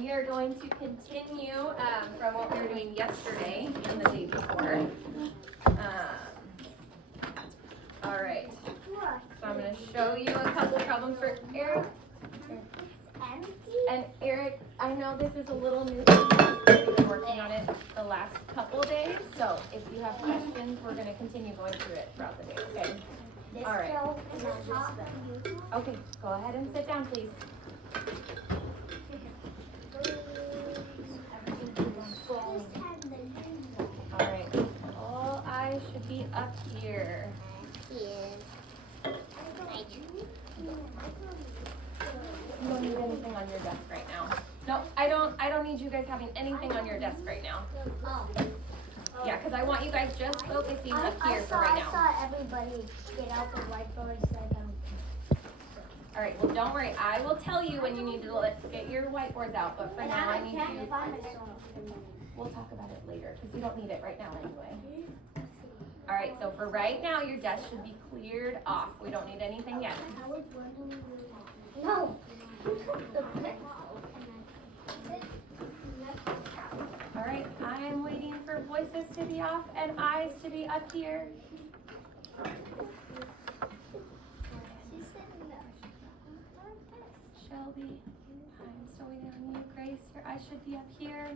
we are going to continue from what we were doing yesterday and the day before. All right, so I'm going to show you a couple problems for Eric. And Eric, I know this is a little new for you because we've been working on it the last couple days. So if you have questions, we're going to continue going through it throughout the day, okay? All right. Okay, go ahead and sit down, please. All right, all eyes should be up here. You don't need anything on your desk right now. No, I don't need you guys having anything on your desk right now. Yeah, because I want you guys just focusing up here for right now. I saw everybody get out the whiteboards. All right, well, don't worry. I will tell you when you need to get your whiteboards out, but for now I need you. We'll talk about it later because you don't need it right now anyway. All right, so for right now, your desk should be cleared off. We don't need anything yet. No. All right, I'm waiting for voices to be off and eyes to be up here. Shelby, I'm still waiting on you. Grace, your eyes should be up here.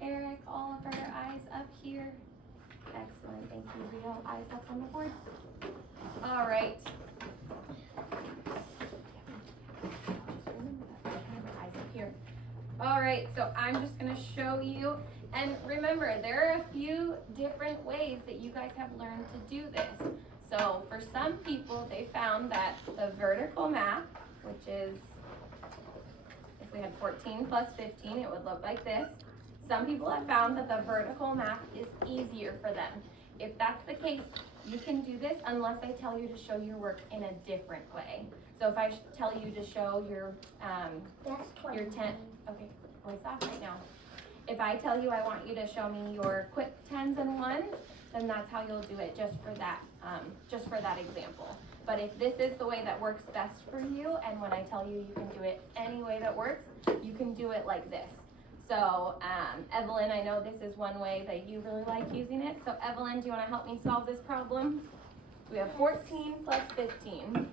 Eric, all of our eyes up here. Excellent, thank you. Rio, eyes up on the board. All right. Eyes up here. All right, so I'm just gonna show you, and remember, there are a few different ways that you guys have learned to do this. So for some people, they found that the vertical math, which is, if we had 14 plus 15, it would look like this. Some people have found that the vertical math is easier for them. If that's the case, you can do this unless I tell you to show your work in a different way. So if I tell you to show your 10, okay, voice off right now. If I tell you I want you to show me your quick 10s and 1s, then that's how you'll do it just for that example. But if this is the way that works best for you, and when I tell you you can do it any way that works, you can do it like this. So Evelyn, I know this is one way that you really like using it. So Evelyn, do you want to help me solve this problem? We have 14 plus 15.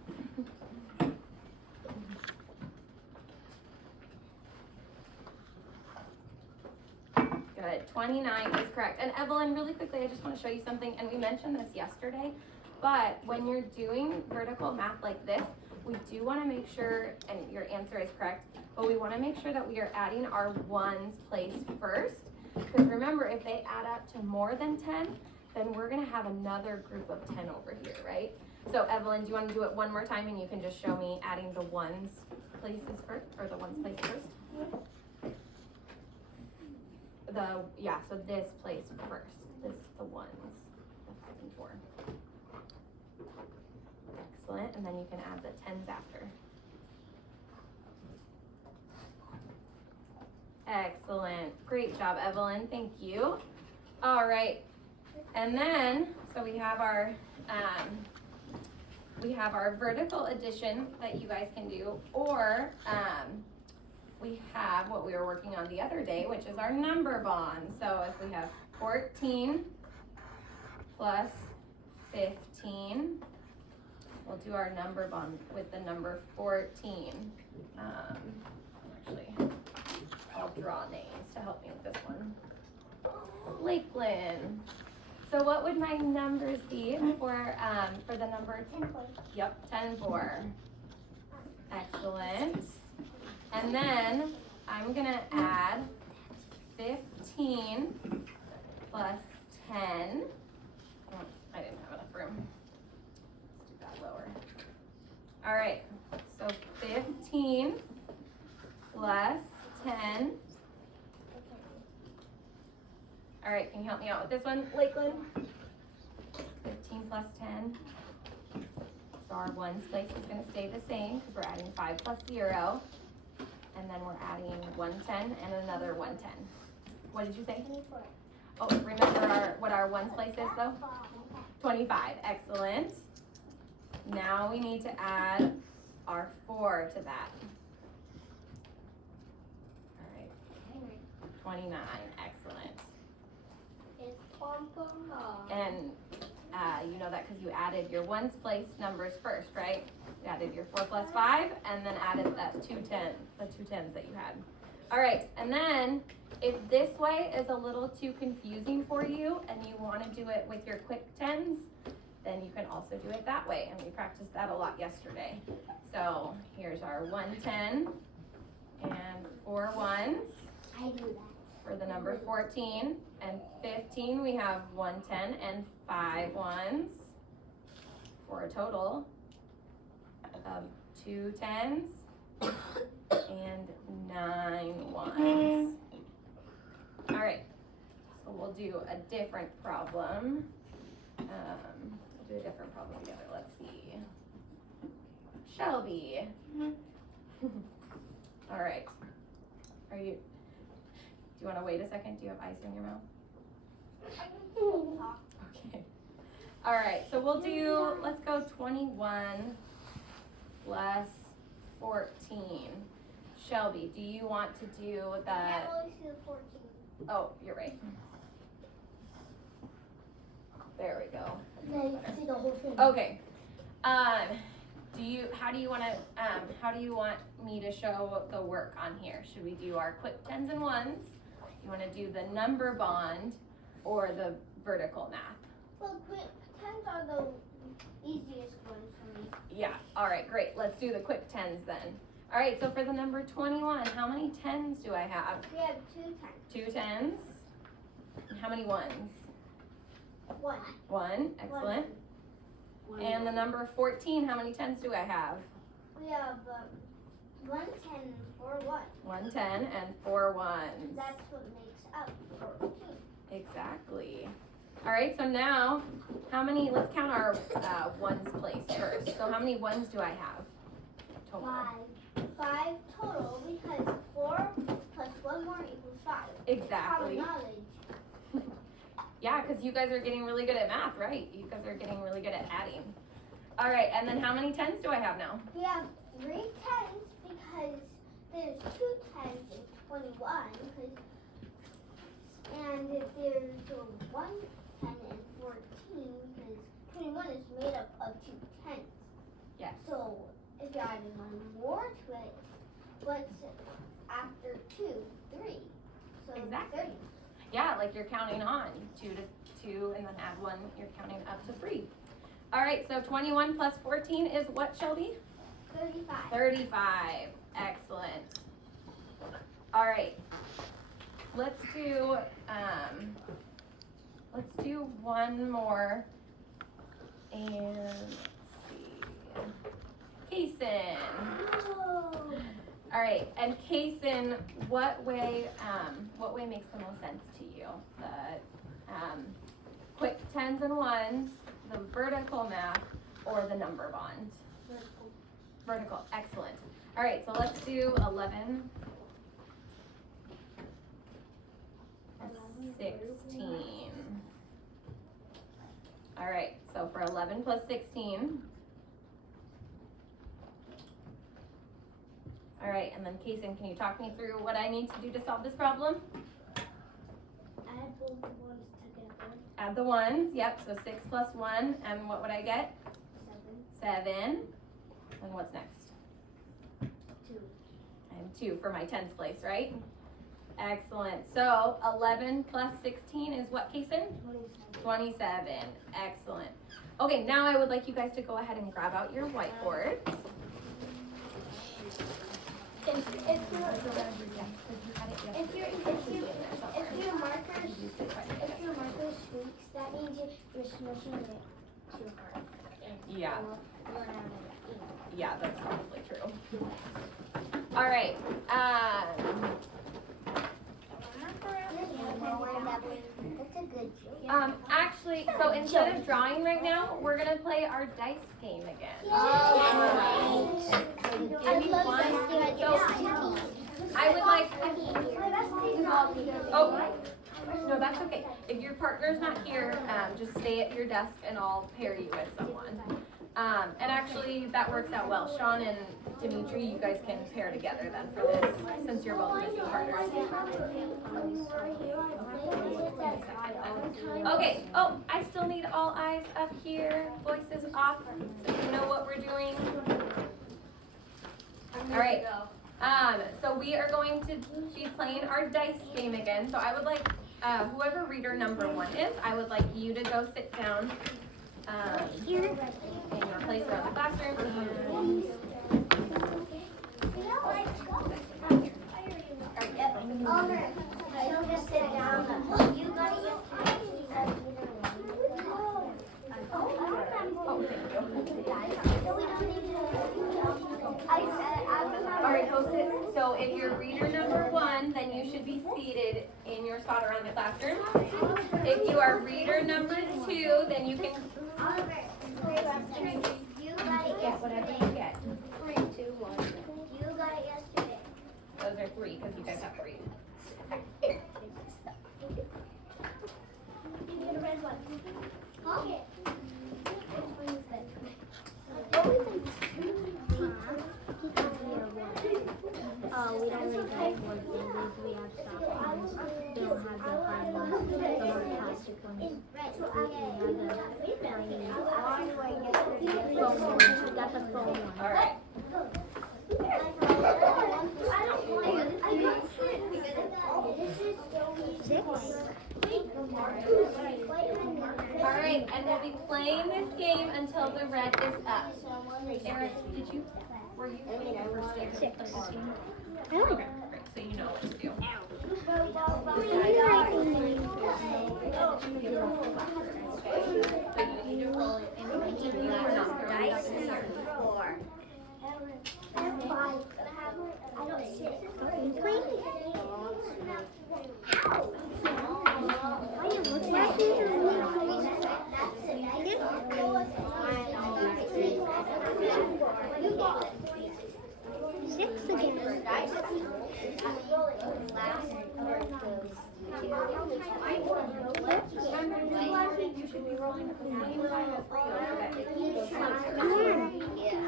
Good, 29 is correct. And Evelyn, really quickly, I just want to show you something, and we mentioned this yesterday, but when you're doing vertical math like this, we do want to make sure, and your answer is correct, but we want to make sure that we are adding our ones placed first. Because remember, if they add up to more than 10, then we're going to have another group of 10 over here, right? So Evelyn, do you want to do it one more time, and you can just show me adding the ones places first, or the ones placed first? So this place first. This, the ones, the 5 and 4. Excellent, and then you can add the 10s after. Excellent, great job, Evelyn, thank you. All right, and then, so we have our vertical addition that you guys can do, or we have what we were working on the other day, which is our number bond. So if we have 14 plus 15, we'll do our number bond with the number 14. Actually, I'll draw names to help me with this one. Lakeland. So what would my numbers be for the number 10? Yep, 10 and 4. Excellent. And then I'm gonna add 15 plus 10. Oh, I didn't have enough room. Let's do that lower. All right, so 15 plus 10. All right, can you help me out with this one, Lakeland? 15 plus 10. So our ones place is gonna stay the same because we're adding 5 plus 0. And then we're adding 110 and another 110. What did you say? 24. Oh, remember what our ones place is though? 25, excellent. Now we need to add our 4 to that. All right, 29. Excellent. It's pom pom. And you know that because you added your ones place numbers first, right? You added your 4 plus 5 and then added that the two tens that you had. All right, and then if this way is a little too confusing for you and you want to do it with your quick tens, then you can also do it that way. And we practiced that a lot yesterday. So here's our 110 and 4 ones. I do that. For the number 14 and 15, we have 110 and 5 ones for a total of 2 tens and 9 ones. All right, so we'll do a different problem. We'll do a different problem together. Let's see. Shelby. All right. Do you want to wait a second? Do you have ice in your mouth? Okay. All right, so we'll do, let's go 21 plus 14. Shelby, do you want to do I that? always do 14. Oh, you're right. There we go. Now you can see the whole thing. Okay. How do you want me to show the work on here? Should we do our quick tens and ones? You want to do the number bond or the vertical math? Well, quick tens are the easiest ones for me. Yeah, all right, great. Let's do the quick tens then. All right, so for the number 21, how many tens do I have? We have 2 tens. 2 tens. And how many ones? 1. 1, excellent. And the number 14, how many tens do I have? We have 1 10 and 4 1. 1 10 and 4 ones. That's what makes up 14. Exactly. All right, so now, let's count our ones place first. So how many ones do I have total? 5 total because 4 plus 1 more equals 5. Exactly. Common knowledge. Yeah, because you guys are getting really good at math, right? You guys are getting really good at adding. All right, and then how many tens do I have now? We have 3 tens because there's 2 tens in 21. And if there's 1 10 and 14 because 21 is made up of 2 tens. Yes. So if you add 1 more to it, what's after 2? 3. So Exactly. 30. Yeah, like you're counting on 2 to 2 and then add 1, you're counting up to 3. All right, so 21 plus 14 is what, Shelby? 35. 35. Excellent. All right. Let's do one more. And let's see. Kaysen. Oh. All right, and Kaysen, what way makes the most sense to you? The quick tens and ones, the vertical math, or the number bond? Vertical. Vertical, excellent. All right, so let's do 11 plus 16. All right, so for 11 plus 16. All right, and then Kaysen, can you talk me through what I need to do to solve this problem? Add both ones together. Add the ones, yep, so 6 plus 1, and what would I get? 7. And what's next? 2. And 2 for my tens place, right? Excellent. So 11 plus 16 is what, Kaysen? 27. Excellent. Okay, now I would like you guys to go ahead and grab out your whiteboards. If your marker squeaks, that means you're smushing it too hard. Yeah. You're out of ink. Yeah, that's probably true. All right. That's a good joke. Actually, so instead of drawing right now, we're gonna play our dice game again. Give me one. So I would like. Oh, no, that's okay. If your partner's not here, just stay at your desk and I'll pair you with someone. And actually, that works out well. Sean and Dimitri, you guys can pair together then for this, since you're both busy partners. Okay, oh, I still need all eyes up here, voices off, so you know what we're doing. All right, so we are going to be playing our dice game again. So I would like, whoever reader number 1 is, I would like you to go sit down in your place around the classroom. Don't just sit down. You gotta get Alright, go sit. So if you're reader number 1, then you should be seated in your spot around the classroom. If you are reader number 2, then you can get whatever you get. 3, 2, 1. You got it yesterday. Those are 3 because you guys have to read. You get a red one. Okay. We don't really have one thing. We have soft ones. We don't have the hard ones. The more plastic ones. We have the foam ones. We got the foam ones. Alright. Alright, and we'll be playing this game until the red is up. Eric, were you playing your first game? 6. Okay, great, so you know what to do. So you need to roll it in each of you are not dice or 4. I don't sit. Six again. You should be rolling at the same time as Rio so that it goes faster.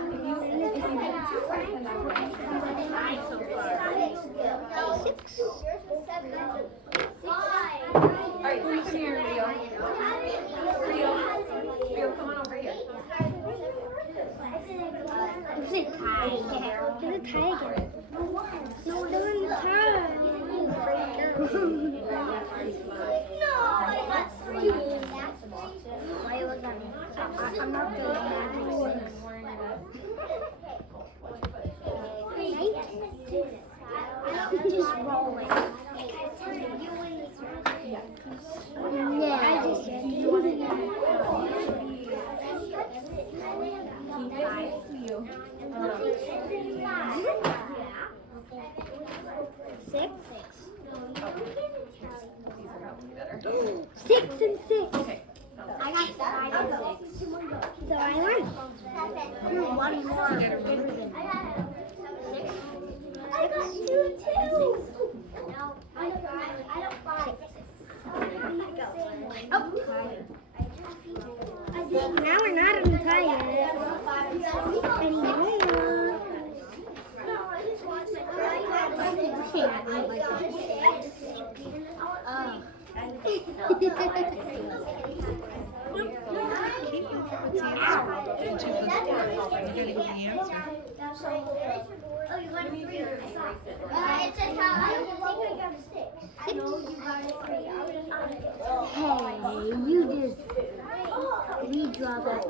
If you get 2 right, then that's right. Alright, so come here, Rio. Rio, come on over here. Is it tie? Is it tie again? No, we're doing the tie. No, I got 3. Why was that? I'm not good at just rolling. Yeah, I just did. Six? Six and 6. Okay. I got 5 and 6. So I won. You're one more bigger than me. I got 2 too. No, I don't 5. Oh, now we're not on the tie yet. Anymore. Hey, you just redraw that.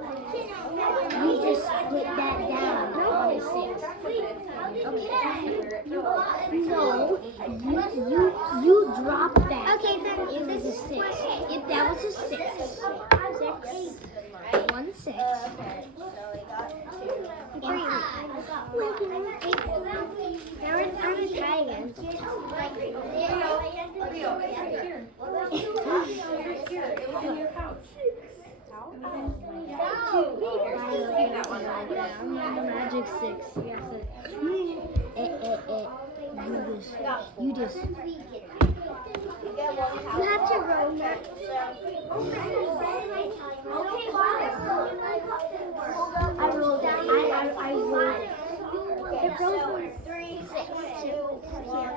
You just put that down on the 6. Okay. No, you dropped that. Okay, then it was a 6. If that was a 6. 1 6. Now we're on a tie again. Leo, it's right here. Right here. It was in your pouch. That one. Yeah, I'm on the magic 6. Yes. You just. You have to roll that. I rolled it. I rolled it. It rolls 3, 6, 2, 4.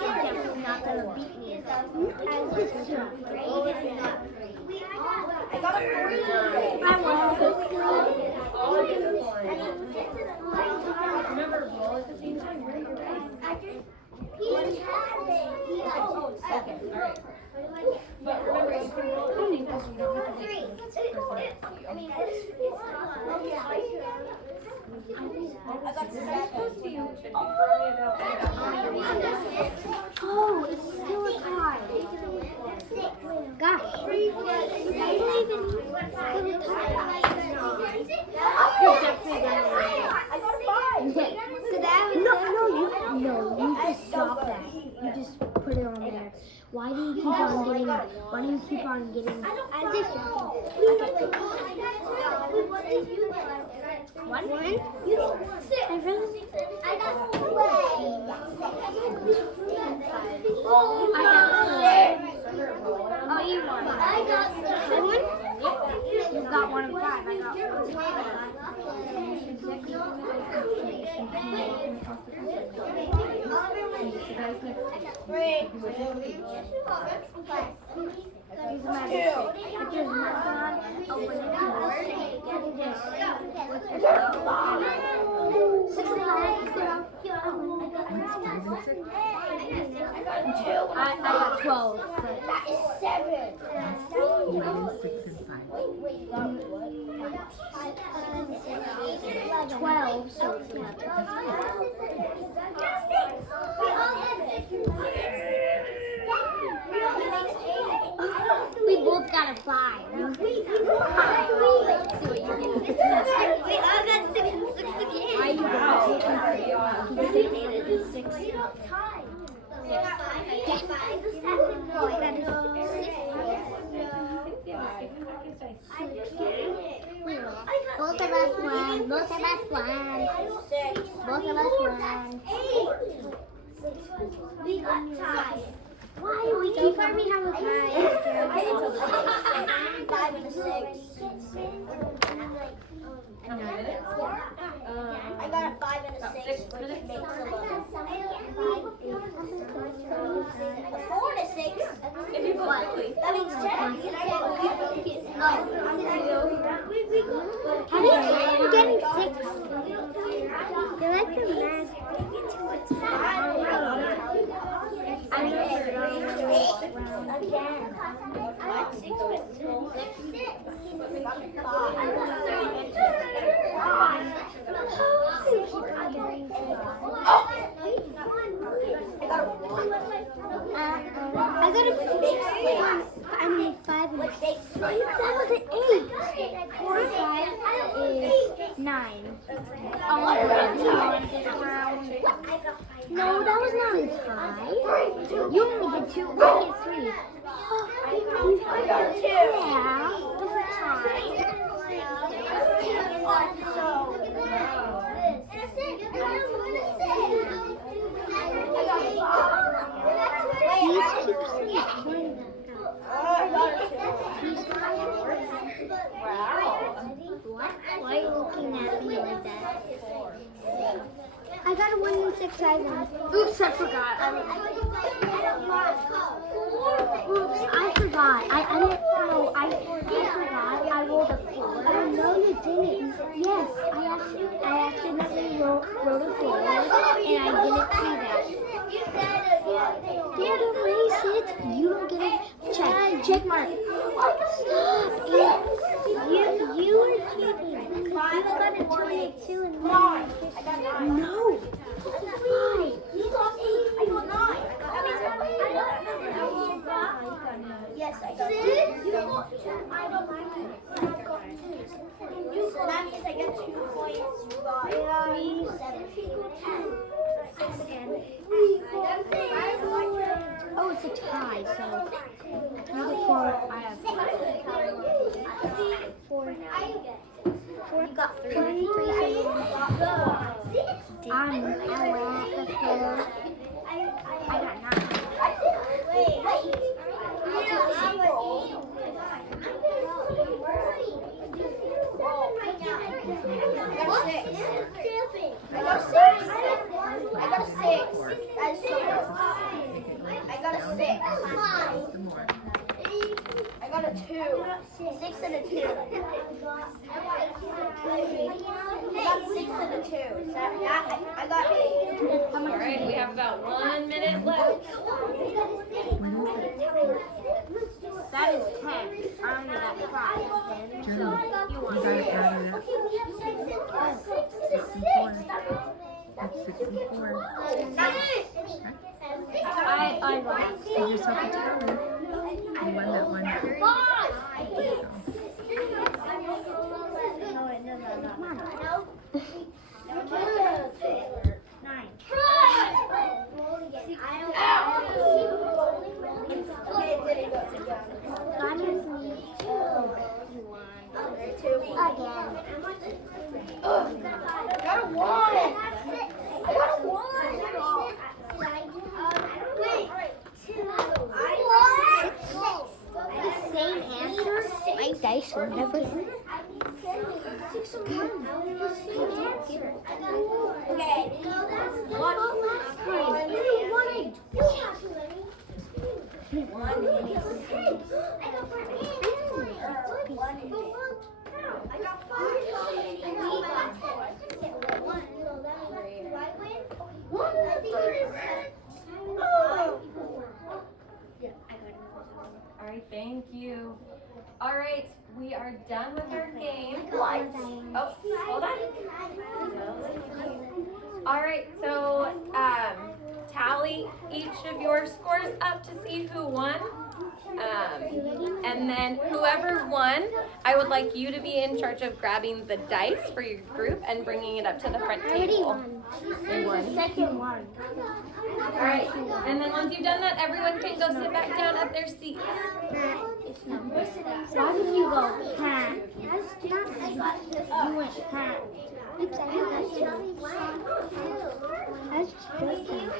Definitely not gonna beat me. I got a 3. I won. Remember, roll at the same time. Where are your dice? Second. All right. But remember, you can roll at the same time. You don't have to take the first one. I got Supposed to you should be throwing it out. Oh, it's still a tie. Gosh. I believe in still a tie. You're definitely gonna win. I got a 5. So that was No, you just stop that. You just put it on there. Why do you keep on getting? Why do you keep on getting? One? I really. I got 3. Oh, you won. I got 7. You got 1 and 5. I got 3. Use the magic stick. If there's nothing on, open it and just with your stuff. 6 and 5. I got 12. That is 7. You got 6 and 5. 12, so it's not. We both got a 5. I got 6 and 6 again. Why you gonna take it? 6. Both of us won. Both of us won. Both of us won. We got tied. Why we keep having a tie? 5 and a 6. I got a 5 and a 6. A 4 and a 6. If you go quickly. That means 10. How do you getting 6? You're like the man. I got a 5 and a 6. That was an 8. 4 and 5 is 9. No, that was not a tie. You only get 2. I get 3. I got 2. Yeah, it was a tie. Why are you looking at me like that? I got a 1 and 6 7. Oops, I forgot. Oops, I forgot. I didn't know. I forgot. I rolled a 4. Oh, no, you didn't. Yes, I accidentally wrote a 4, and I didn't see that. Dad, erase it. You don't get it. Check mark. Stop it. You were cheating. 5 I got a 22 and 1. I got 9. No. Why? You got 8. I got 9. Yes, I got 6. You got 2. I got 2. So that means I get 2 points. You got 3, 7, 10. 6 again. Oh, it's a tie, so you get 4. I have 4. 4. You got 3. 3, 3, 7. I got 9. I got a 2. 6 and a 2. I got 6 and a 2. I got 8. All right, we have about 1 minute left. That is 10. I only got 5. Journal. You gotta add it up. 64. That's 64. I got Give yourself a tally. You won that one. Same answer. My dice will never. All right, thank you. All right, we are done with our game. Oh, hold on. All right, so tally each of your scores up to see who won. And then whoever won, I would like you to be in charge of grabbing the dice for your group and bringing it up to the front table. Second one. All right, and then once you've done that, everyone can go sit back down at their seats. Why did you go pat? You went pat. That's joking.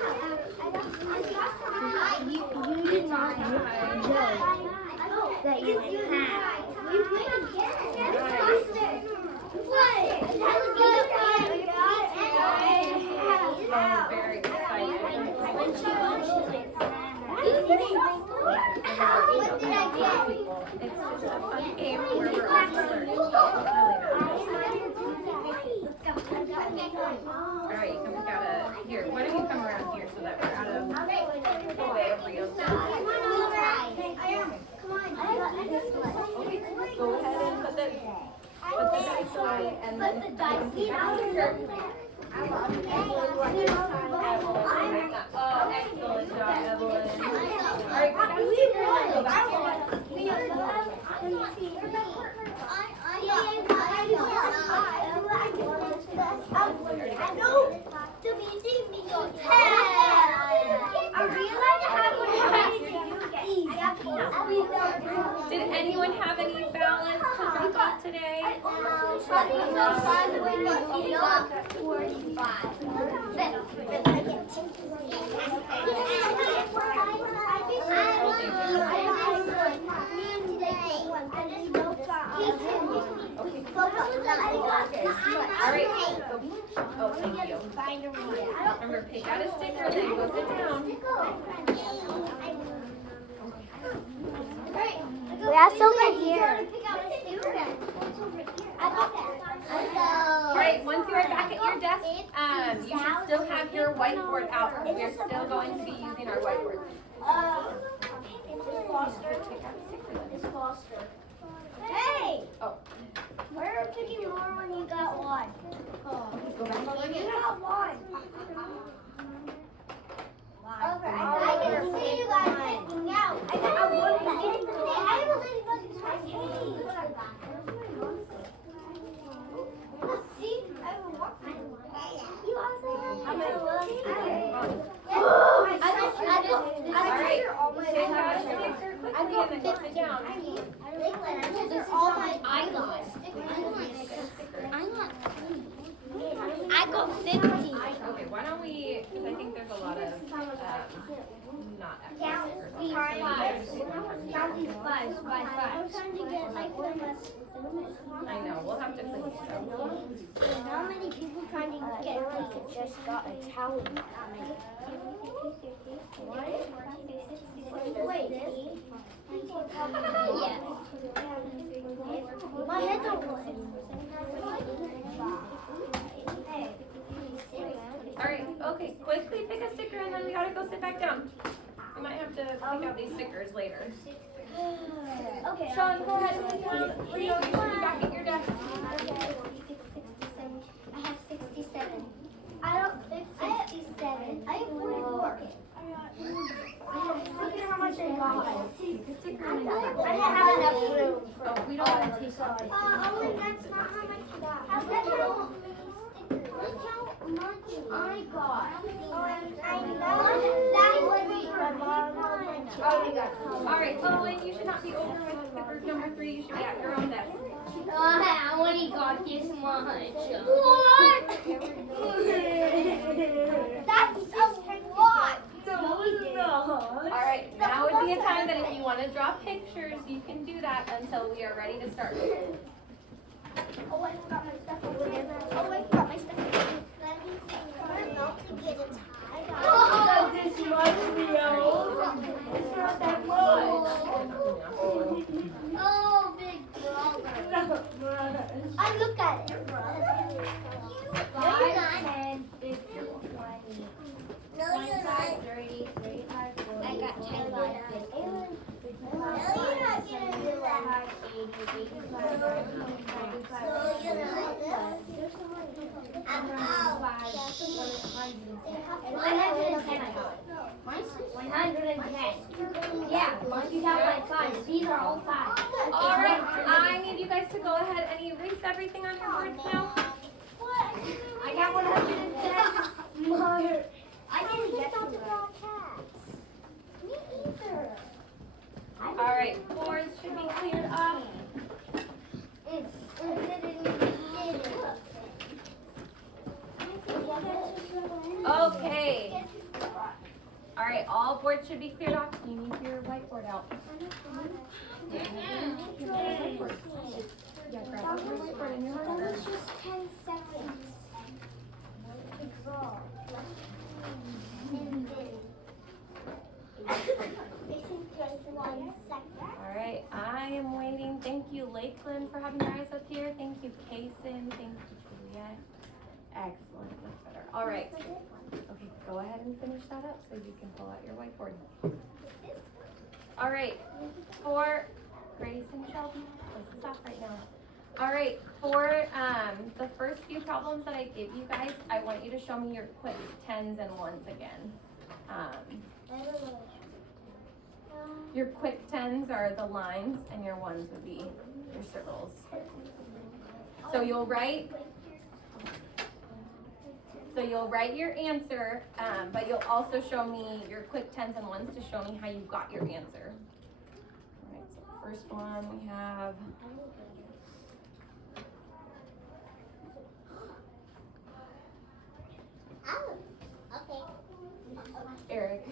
You did not joke that you went pat. Oh, very excited. When she won, she went It's just a fun game where we're all learning. All right, you can pick out a, here, why don't you come around here so that we're out of the way of Rio's desk. Go ahead and put the dice away and then you can pick out a sticker. Oh, excellent job, Evelyn. All right, go back to your Did anyone have any balance to drink off today? All right. Oh, thank you. Remember, pick out a sticker, then go sit down. That's over here. All right, once you are back at your desk, you should still have your whiteboard out. We're still going to be using our whiteboard. Hey! Oh. Why are you picking more when you got 1? Go back. You got 1. I can see you guys picking out. I got 1. I will let you guys see, I will walk. You also have. I'm going to look. All right, pick out a sticker quickly and then go sit down. I got 50. why don't we, because I think there's a lot of, not X's Yeah, or we something. are So five. you can just pick one from here. Count these fives by five. I'm trying to get like the less. I know, we'll have to clean it up. How many people trying to get pieces? Just got a towel. Wait. Yes. My head don't work. Alright, okay, quickly pick a sticker and then we gotta go sit back down. We might have to pick out these stickers later. Okay. Sean, go ahead and sit down. Leo, you should be back at your desk. I have 67. I don't. It's 67. I have 44. Look at how much I got. I don't have enough room. Oh, we don't want to take off. Oh, that's not how much you got. Look how much I got. I know. That would be Alright, Owen, you should not be over with sticker number 3. You should be at your own desk. I only got this much. What? That's a lot. Alright, now would be a time that if you want to draw pictures, you can do that until we are ready to start. Oh, I forgot my stuff over there. Oh, I forgot my stuff over there. Let me see. I'm not to get it tied. Oh, this much, Leo. It's not that much. Oh, big brother. I look at it. 5, 10, 15, 20. No, you're not. 30, 35, 40, I got 10 45, left. 50, No, you're not gonna do that. 85, 110. Yeah, once you count my fives, these are all fives. Alright, I need you guys to go ahead and erase everything on your boards now. I got 110 more. I didn't get to that. Me either. Alright, boards should be cleared off. Okay. Alright, all boards should be cleared off. You need your whiteboard out. Yeah, grab your whiteboard in your corner. Just 10 seconds to draw. And then. It can take 1 second. Alright, I am waiting. Thank you, Lakeland, for having your eyes up here. Thank you, Kason. Thank you, Juliet. Excellent, much better. Alright. Okay, go ahead and finish that up so you can pull out your whiteboard. Alright, for Grace and Shelby, this is off right now. Alright, for the first few problems that I give you guys, I want you to show me your quick 10s and 1s again. Your quick 10s are the lines and your 1s would be your circles. So you'll write your answer, but you'll also show me your quick 10s and 1s to show me how you got your answer. Alright, so the first one we have Eric,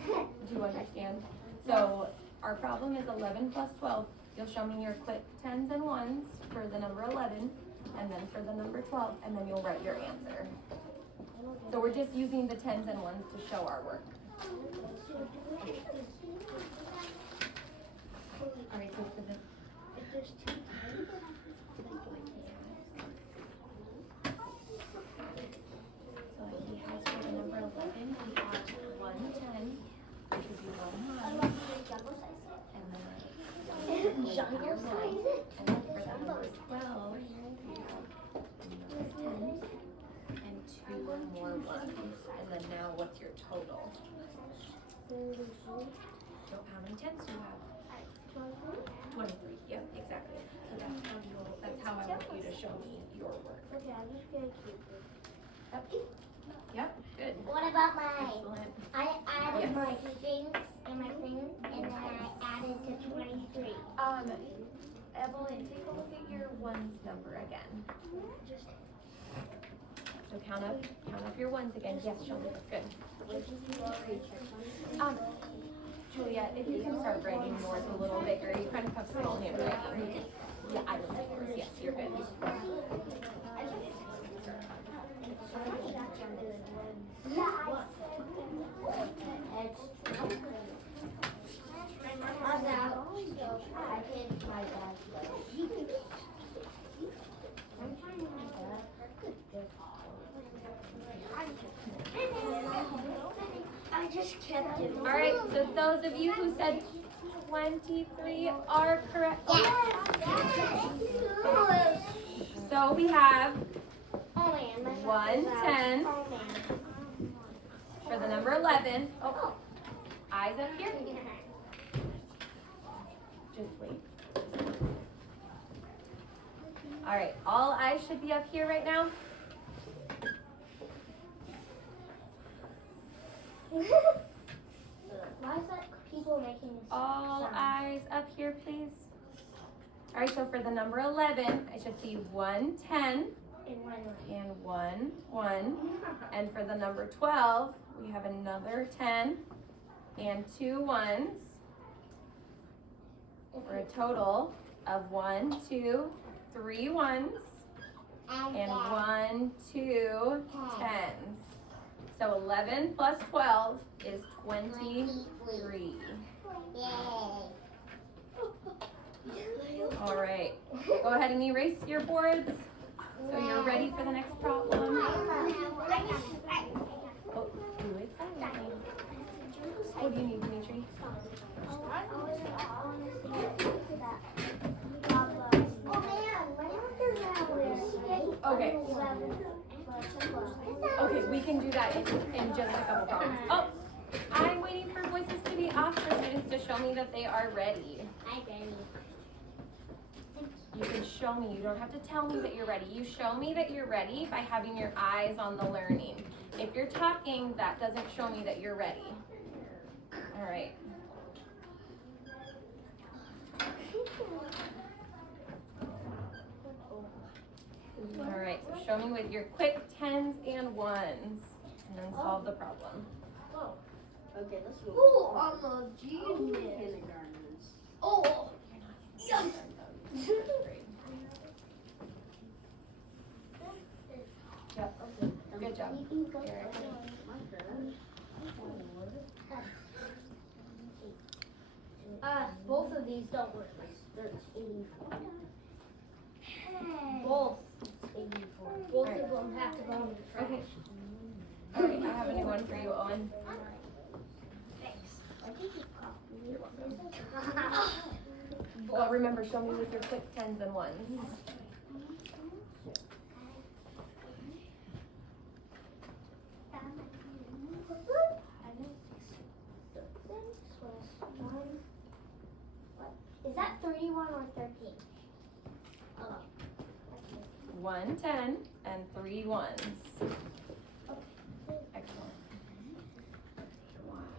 do you understand? So our problem is 11 plus 12. You'll show me your quick 10s and 1s for the number 11, and then for the number 12, and then you'll write your answer. So we're just using the 10s and 1s to show our work. Alright, so for the So he has for the number 11, he has 110, which would be 1 line, and then your 1, and then for the number 12, we have another 10, and 2 more 1s, and then now what's your total? So how many 10s do you have? 23, yep, exactly. So that's how I want you to show me your work. Okay, I'm just gonna keep it. Yep, good. What about my? Excellent. I added Yes. my things and my things, and then I added to 23. Evelyn, take a look at your 1s number again. So count up your ones again. Yes, Shelby, good. Juliet, if you can start writing yours a little bigger, you kind of have small handwriting. Yeah, I will write yours. Yes, you're good. I just kept it. All right, so those of you who said 23 are correct. So we have 110 for the number 11. Oh, eyes up here. Just wait. All right, all eyes should be up here right now. Why is that people making this All sound? eyes up here, please. All right, so for the number 11, I should see 110 In one way. and 1, 1. And for the number 12, we have another 10 and 2 ones for a total of 1, 2, 3 ones and 1, 2 tens. So 11 plus 12 is 23. All right, go ahead and erase your boards so you're ready for the next problem. Oh, do it silently. What do you need, Dimitri? Okay. Okay, we can do that in just a couple problems. Oh, I'm waiting for voices to be off for students to show me that they are ready. I'm ready. You can show me, you don't have to tell me that you're ready. You show me that you're ready by having your eyes on the learning. If you're talking, that doesn't show me that you're ready. All right. All right, so show me with your quick 10s and 1s, and then solve the problem. Okay, let's go. Oh, I'm a genius. Oh, yes. Yep, good job. Eric. Both of these don't work. There's 84. Both 84. Both of them have to go in the trash. Okay. All right, I have a new one for you, Owen. Thanks. You're welcome. Well, remember, show me with your quick 10s and 1s. Is that 31 or 13? 1 10 and 3 1s. Excellent.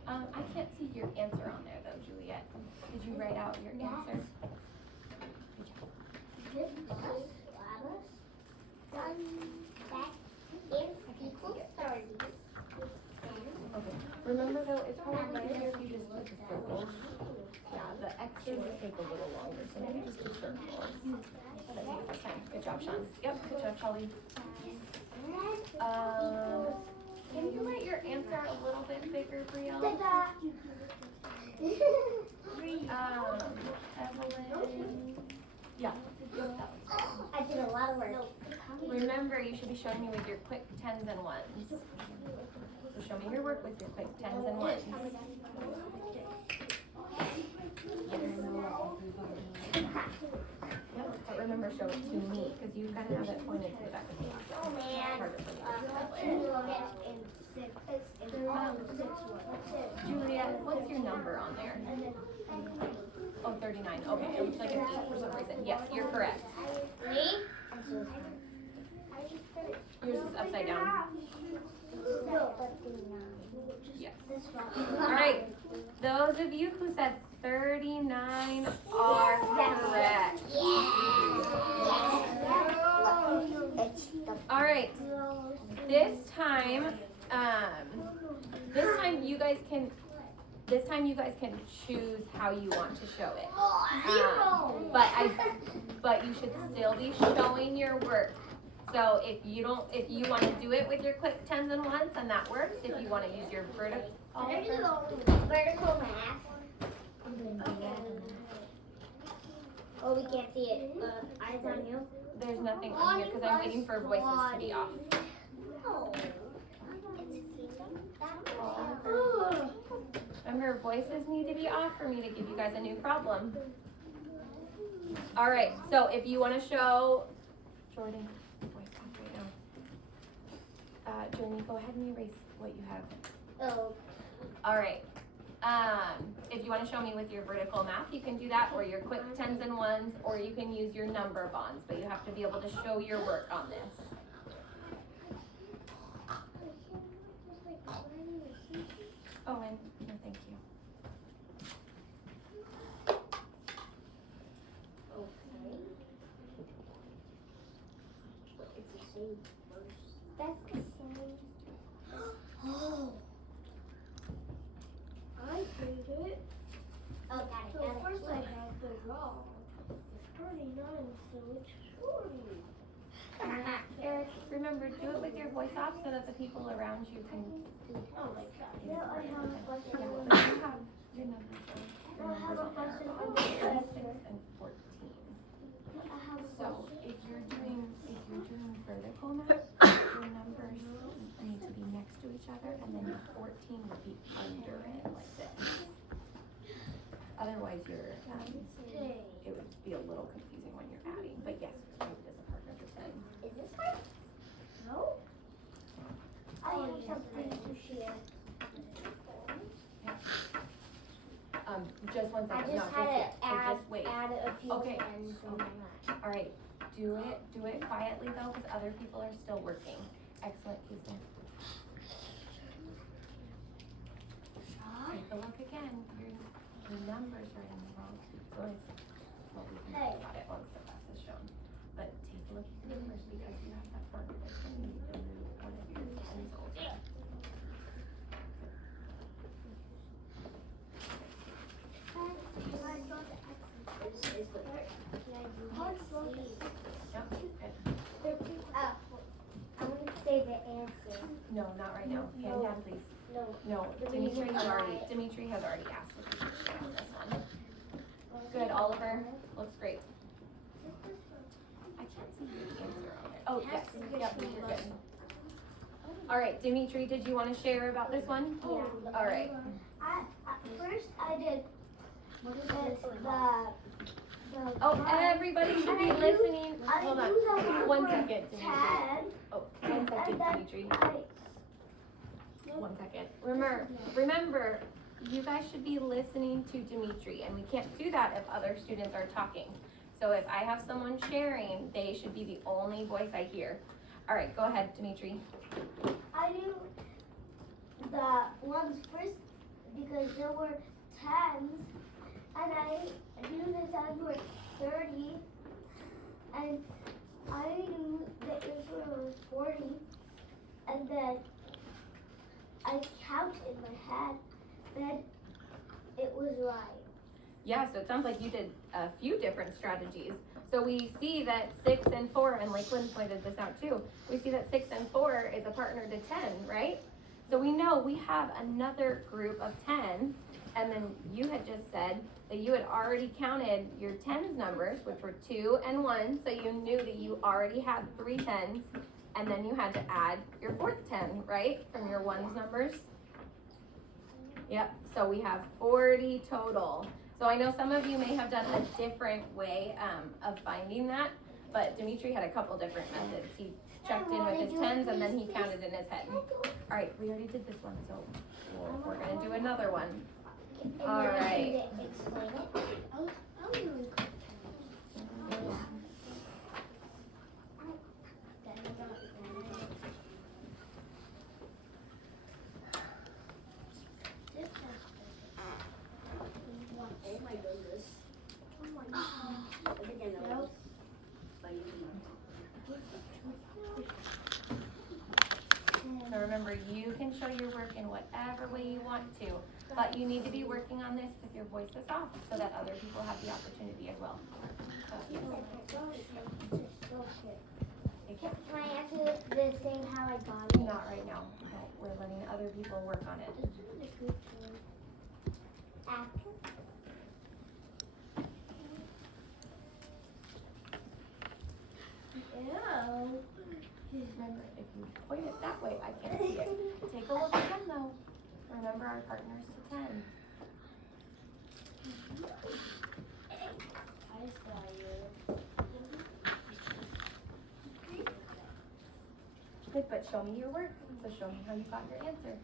I can't see your answer on there though, Juliet. Did you write out your answer? This is that is equals 30. Okay. Remember though, it's probably easier if you just put the circles. Yeah, the X's will take a little longer, so maybe just do circles. That takes time. Good job, Sean. Yep, good job, Shelly. Can you write your answer a little bit bigger, Brielle? Evelyn. Yeah. I did a lot of work. Remember, you should be showing me with your quick 10s and 1s. So show me your work with your quick 10s and 1s. Yep, but remember, show it to me, because you kind of have it pointed to the back of the class. Oh man. Juliet, what's your number on there? Oh, 39. Okay, it looks like an 8 for some reason. Yes, you're correct. Yours is upside down. Yes. All right. Those of you who said 39 are correct. It's All right. This time you guys can. This time you guys can choose how you want to show it. But you should still be showing your work. So if you want to do it with your quick tens and ones, then that works. If you want to use your vertical math. Oh, we can't see it. Eyes on you. there's nothing on here because I'm waiting for voices to be off. Remember, voices need to be off for me to give you guys a new problem. All right, so if you want to show Jordan, voice off right now. Jordan, go ahead and erase what you have. Oh. All right. If you want to show me with your vertical math, you can do that, or your quick tens and ones, or you can use your number bonds, but you have to be able to show your work on this. Oh, and no, thank you. That's the same. Oh. I did it. Oh, got it. So first I have the raw. It's 39, so it's 40. Eric, remember, do it with your voice off so that the people around you can. Oh my God. Yeah, I have a question. Yeah, but you have your numbers. I have a question on the 6 and 14. I have a So question. if you're doing vertical math, your numbers need to be next to each other, and then your 14 would be under it like this. Otherwise, it would be a little confusing when you're adding. But yes, it is a partner to 10. Is this right? No. I have something to share. Just one I second. just No, had just to so just wait. add a few Okay. ends in my mind. All right, do it quietly though, because other people are still working. Excellent, Houston. Take a look again. Your numbers are in the wrong place. Well, we can talk about it once the class is shown. But take a look at your numbers because you have that part that you need to move one of your tens over. Yep, good. I want to say the answer. No, not right now. Hand down, please. No. No, Dimitri has already asked if you can share on this one. Good, Oliver. Looks great. I can't see the answer on there. Oh, yes. Yep, you're good. All right, Dimitri, did you want to share about this one? Yeah. All right. First I did the Oh, everybody should be listening. Hold on. 1 second, Dimitri. 10. Oh, 1 second, Dimitri. 1 second. Remember, you guys should be listening to Dimitri, and we can't do that if other students are talking. So if I have someone sharing, they should be the only voice I hear. All right, go ahead, Dimitri. I knew the ones first because there were 10s, and I knew the 10s were 30, and I knew the answer was 40, and then I counted in my head, then it was right. Yeah, so it sounds like you did a few different strategies. So we see that 6 and 4, and Lakeland pointed this out too. We see that 6 and 4 is a partner to 10, right? So we know we have another group of 10, and then you had just said that you had already counted your 10s numbers, which were 2 and 1, so you knew that you already had 3 10s, and then you had to add your 4th 10, right, from your 1s numbers? Yep, so we have 40 total. So I know some of you may have done a different way of finding that, but Dimitri had a couple different methods. He checked in with his 10s and then he counted in his head. All right, we already did this one, so we're gonna do another one. All right. Explain it. Oh my goodness. Oh my God. I think I know. whatever way you want to. But you need to be working on this with your voice is off so that other people have the opportunity as well. So, yes. Can I ask you the same how I got it? Not right now. No, we're letting other people work on it. Remember, if you point it that way, I can't see it. Take a look again though. Remember our partners to 10. I saw you. Good, but show me your work. So show me how you got your answer.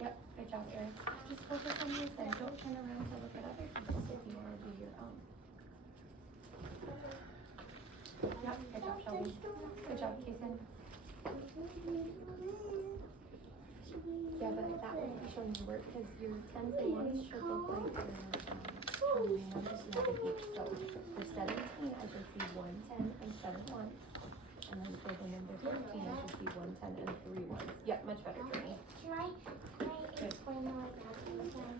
Yep, good job, Erin. Just focus on yours then. Don't turn around to look at other people if you want to do your own. Yep, good job, Shelby. Good job, Kason. Yeah, but that won't be showing your work because your 10s and 1s should look like your numbers you have in each. So for 17, I should see 1 10 and 7 1s. And then for the number 13, I should see 1 10 and 3 1s. Yep, much better for me. Can I explain that like that sometime?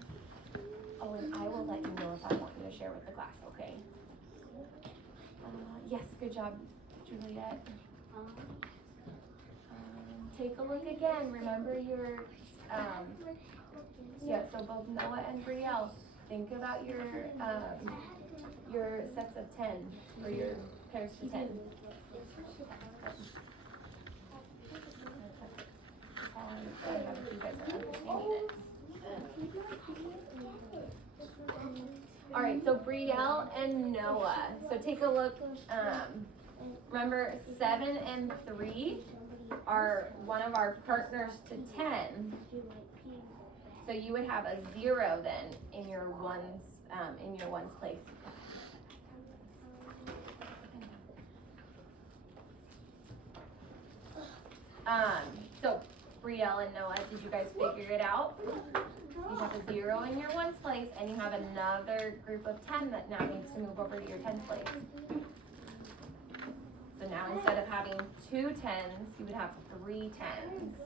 Oh, and I will let you know if I want you to share with the class, okay? Yes, good job, Juliet. Take a look again. Remember your, yeah, so both Noah and Brielle, think about your sets of 10, or your pairs to 10. I have if you guys are understanding it. All right, so Brielle and Noah. So take a look. Remember, 7 and 3 are one of our partners to 10. So you would have a 0 then in your ones place. So Brielle and Noah, did you guys figure it out? You have a 0 in your 1s place, and you have another group of 10 that now needs to move over to your 10th place. So now instead of having 2 10s, you would have 3 10s.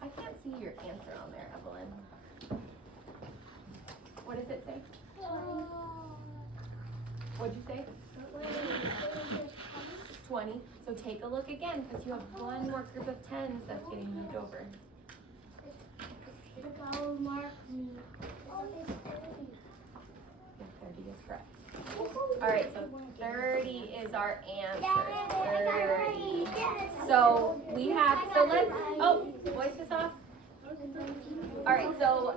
I can't see your answer on there, Evelyn. What does it say? What'd you say? 20. So take a look again because you have one more group of 10s that's getting moved over. Mark me. 30 is correct. All right, so 30 is our answer. 30. So we have, so let's, oh, voice is off. All right, so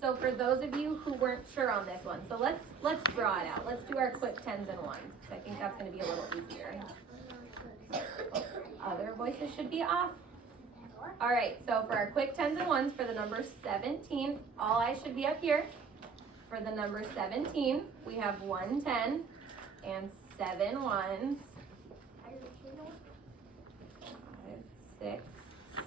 so for those of you who weren't sure on this one, so let's draw it out. Let's do our quick 10s and 1s. I think that's going to be a little easier. Other voices should be off. All right, so for our quick 10s and 1s for the number 17, all eyes should be up here. For the number 17, we have 1 10 and 7 1s. 5, 6,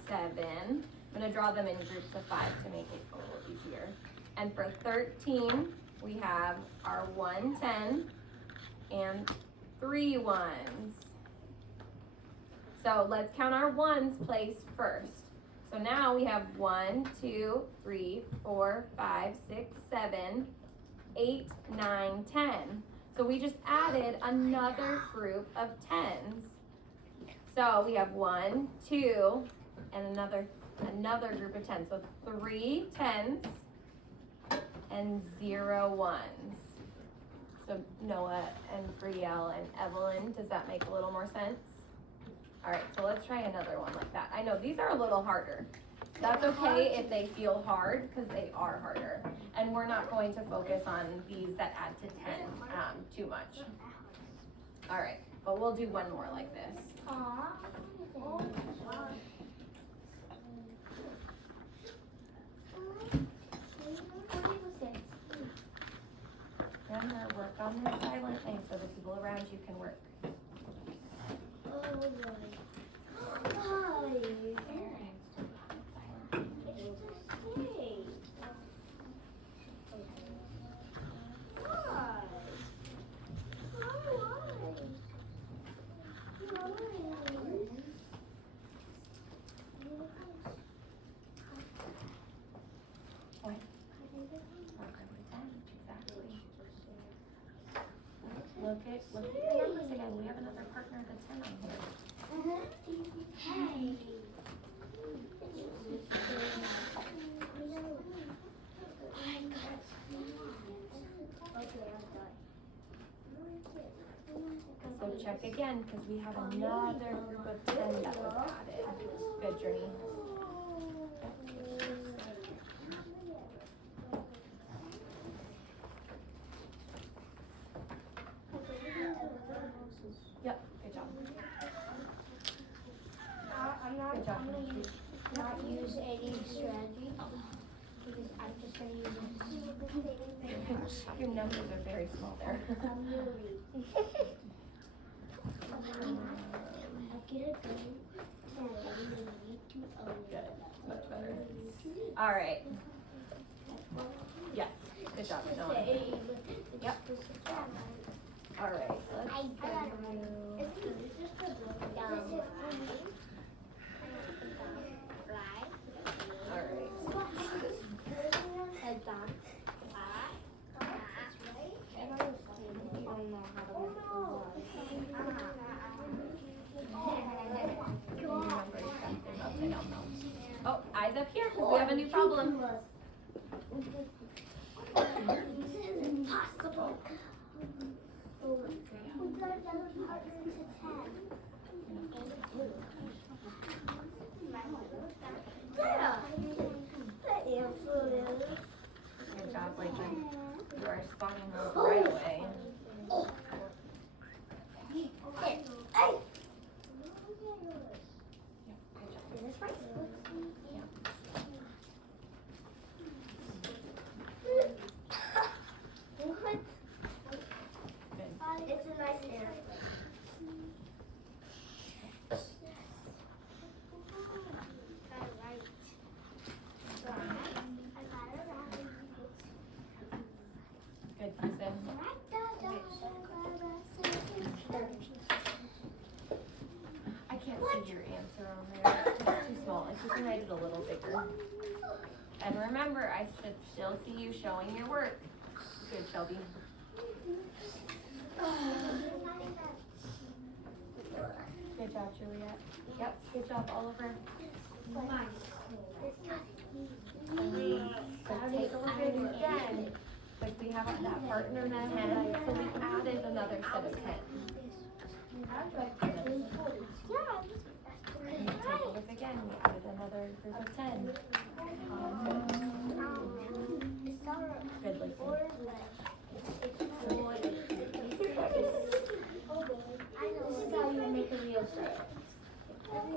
7. I'm going to draw them in groups of 5 to make it a little easier. And for 13, we have our 1 10 and 3 1s. So let's count our 1s placed first. So now we have 1, 2, 3, 4, 5, 6, 7, 8, 9, 10. So we just added another group of 10s. So we have 1, 2, and another group of 10s. So 3 10s and 0 1s. So Noah and Brielle and Evelyn, does that make a little more sense? All right, so let's try another one like that. I know these are a little harder. That's okay if they feel hard because they are harder. And we're not going to focus on these that add to 10 too much. All right, but we'll do one more like this. Remember, work on this silently so the people around you can work. Wait, look at the numbers again. We have another partner that's 10 on here. Hey. So check again, because we have another group of 10 that was added. Good, Journey. Yep, good job. I'm not Good job. going to not use any strategy because I'm just going to use this. Your numbers are very small there. Good, much better. All right. Yes, good job. No one. Yep. All right. Let's All right. Oh, eyes up here. We have a new problem. Impossible. We got another partner to 10. Good job, Layton. You are spawning those right away. Is this right? What? Good. It's a nice airplane. Good, Houston. I can't see your answer on there. It's too small. If you can write it a little bigger. And remember, I should still see you showing your work. Good, Shelby. Good job, Juliet. Yep, good job, Oliver. So take a look at it again. Like we have that partner of 10, so we added another set of 10. And take a look again, we added another group of 10. Good, Lacey. This is how you make a real set.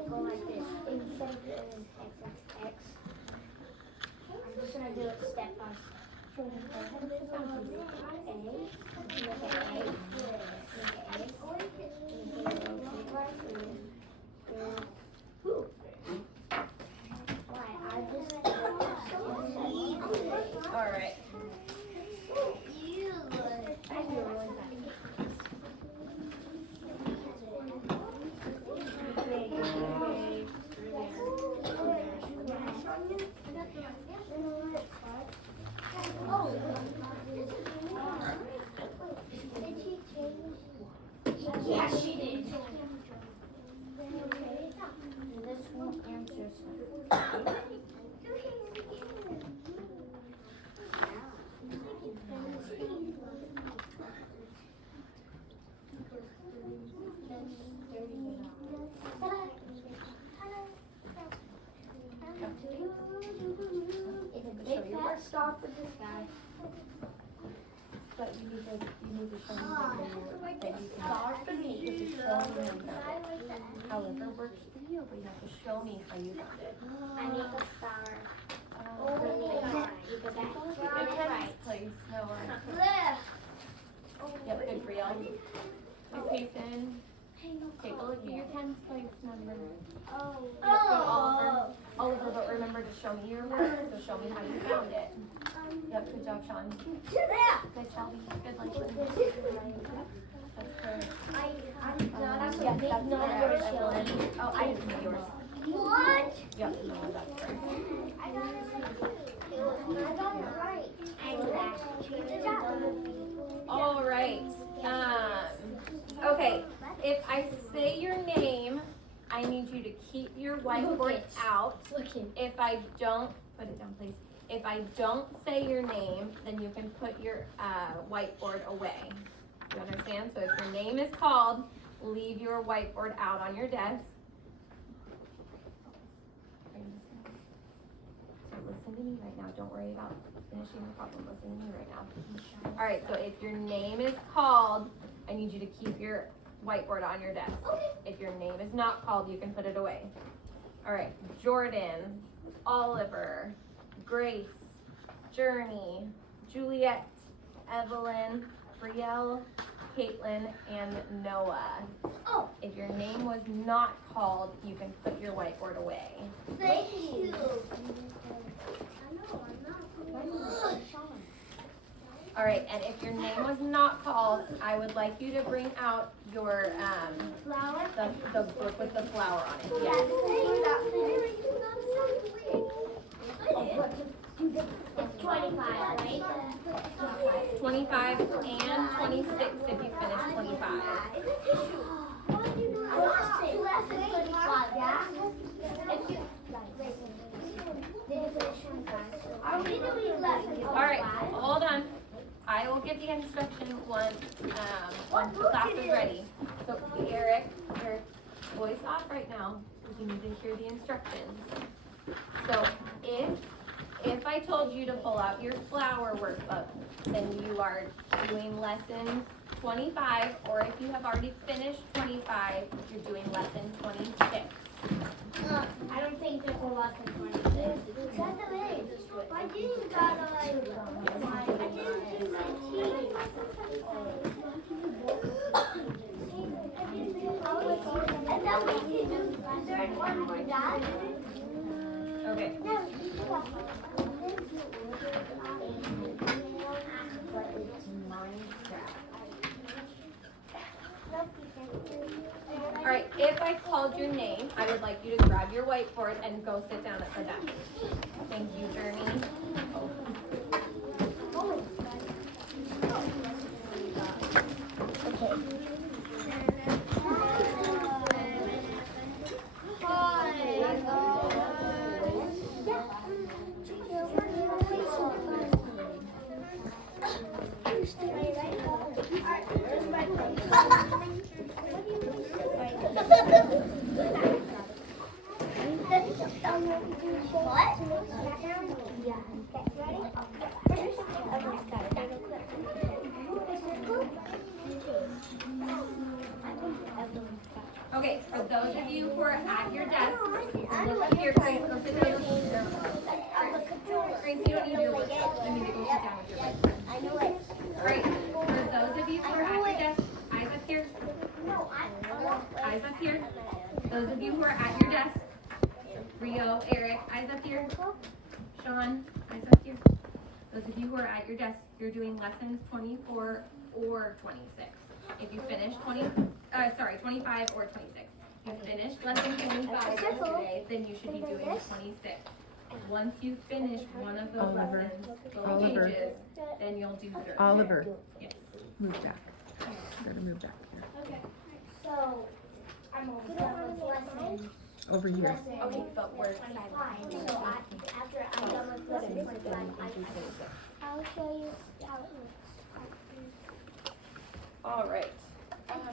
Go like this. Instead of doing X, I'm just gonna do it step by step. All right. Yeah, she did. This won't answer. It's a big fat star for this guy. But you need to show me that you can Star for me. You have to show me that however works for you, but you have to show me how you got it. I make a star. You go back. Good tens, please, Noah. Yep, good for y'all. Good, Payson. Take a look at your tens, please, number. Oh. Yep, good, Oliver. Oliver, but remember to show me your work, so show me how you found it. Yep, good job, Sean. Good, Shelby. Good, Lakeland. That's good. That's a Yes, big that's number, correct, Sheila. Evelyn. Oh, I didn't see yours. What? Yep, no, that's correct. I got it right. I'm back. All right. I need you to keep your whiteboard out. If I don't, put it down please. If I don't say your name, then you can put your whiteboard away. You understand? So if your name is called, leave your whiteboard out on your desk. So listen to me right now. Don't worry about finishing the problem. Listen to me right now. All right, so if your name is called, I need you to keep your whiteboard on your desk. If your name is not called, you can put it away. All right, Jordan, Oliver, Grace, Journey, Juliet, Evelyn, Brielle, Caitlin, and Noah. If your name was not called, you can put your whiteboard away. Thank you. All right, and if your name was not called, I would like you to bring out your the book with the flower on it. Yes. It's 25, right? 25 and 26 if you finish 25. Are we doing lessons? All right, hold on. I will give the instruction once the class is ready. So Eric, voice off right now because you need to hear the instructions. So if I told you to pull out your flower workbook, then you are doing lessons 25, or if you have already finished 25, you're doing lesson 26. I don't think there's a lesson 26. I didn't got I didn't do my team. And then we can do third one for that. Okay. All right, if I called your name, I would like you to grab your whiteboard and go sit down at the desk. Thank you, Journey. Okay, for those of you who are at your desks, look up here, Grace, go sit down. Grace, you don't need your work. You need to go sit down with your whiteboard. I know it. All right, for those of you who are at your desks, eyes up here. Eyes up here. Those of you who are at your desk, Rio, Eric, eyes up here. Sean, eyes up here. Those of you who are at your desk, you're doing lessons 24 or 26. If you finish 25 or 26. If you finished lesson 25 today, then you should be doing 26. Once you finish one of those lessons, those pages, then you'll do 30. Oliver, Yes. move back. Gotta move back here. Okay. So I'm almost done with lesson. Over here. Okay, but we're 25. So after I'm done with lesson 25, I'll show you how it looks. all right.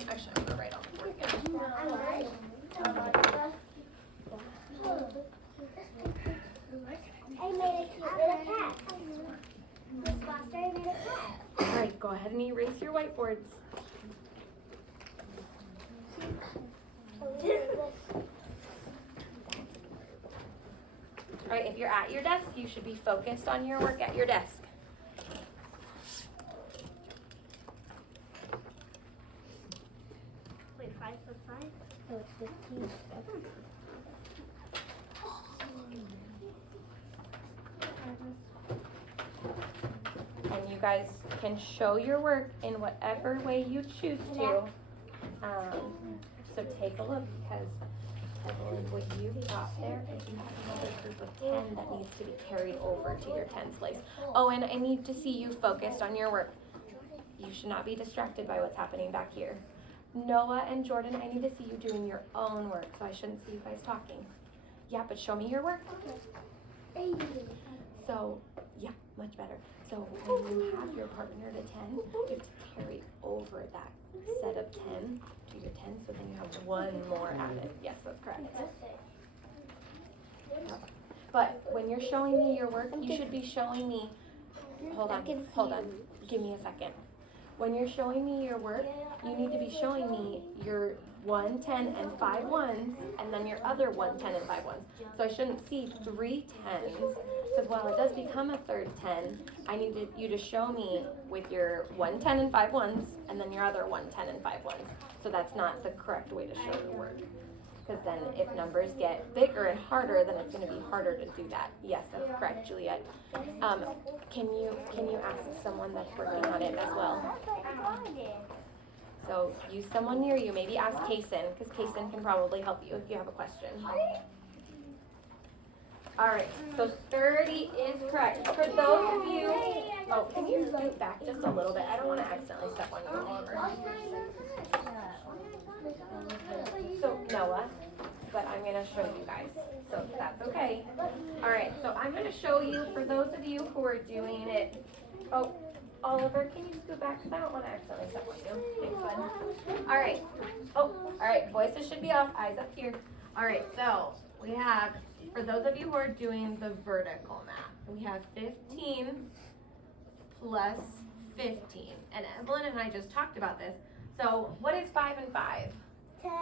Actually, I'm gonna write on the board again. I made a cute little cat. Miss Foster, I made a cat. All right, go ahead and erase your whiteboards. All right, if you're at your desk, you should be focused on your work at your desk. Wait, 5 plus 5? Oh, it's 15. And you guys can show your work in whatever way you choose to. So take a look, because what you've got there is you have another group of 10 that needs to be carried over to your 10s place. Oh, and I need to see you focused on your work. You should not be distracted by what's happening back here. Noah and Jordan, I need to see you doing your own work, so I shouldn't see you guys talking. Yeah, but show me your work. So, yeah, much better. So when you have your partner to 10, you have to carry over that set of 10 to your 10, so then you have one more added. Yes, that's correct. But when you're showing me your work, you should be showing me, hold on, give me a second. When you're showing me your work, you need to be showing me your 1, 10, and 5 ones, and then your other 1, 10, and 5 ones. So I shouldn't see 3 10s, because while it does become a third 10, I need you to show me with your 1, 10, and 5 ones, and then your other 1, 10, and 5 ones. So that's not the correct way to show your work. Because then if numbers get bigger and harder, then it's going to be harder to do that. Yes, that's correct, Juliet. Can you ask someone that's working on it as well? So use someone near you. Maybe ask Kaysen, because Kaysen can probably help you if you have a question. All right, so 30 is correct. For those of you, oh, can you scoot back just a little bit? I don't want to accidentally step on you longer. So Noah, but I'm going to show you guys, so that's okay. All right, so I'm going to show you, for those of you who are doing it, oh, Oliver, can you scoot back, because I don't want to accidentally step on you. Thanks, bud. All right, all right, voices should be off, eyes up here. All right, so we have, for those of you who are doing the vertical math, we have 15 plus 15, and Evelyn and I just talked about this. So what is 5 and 5? 10.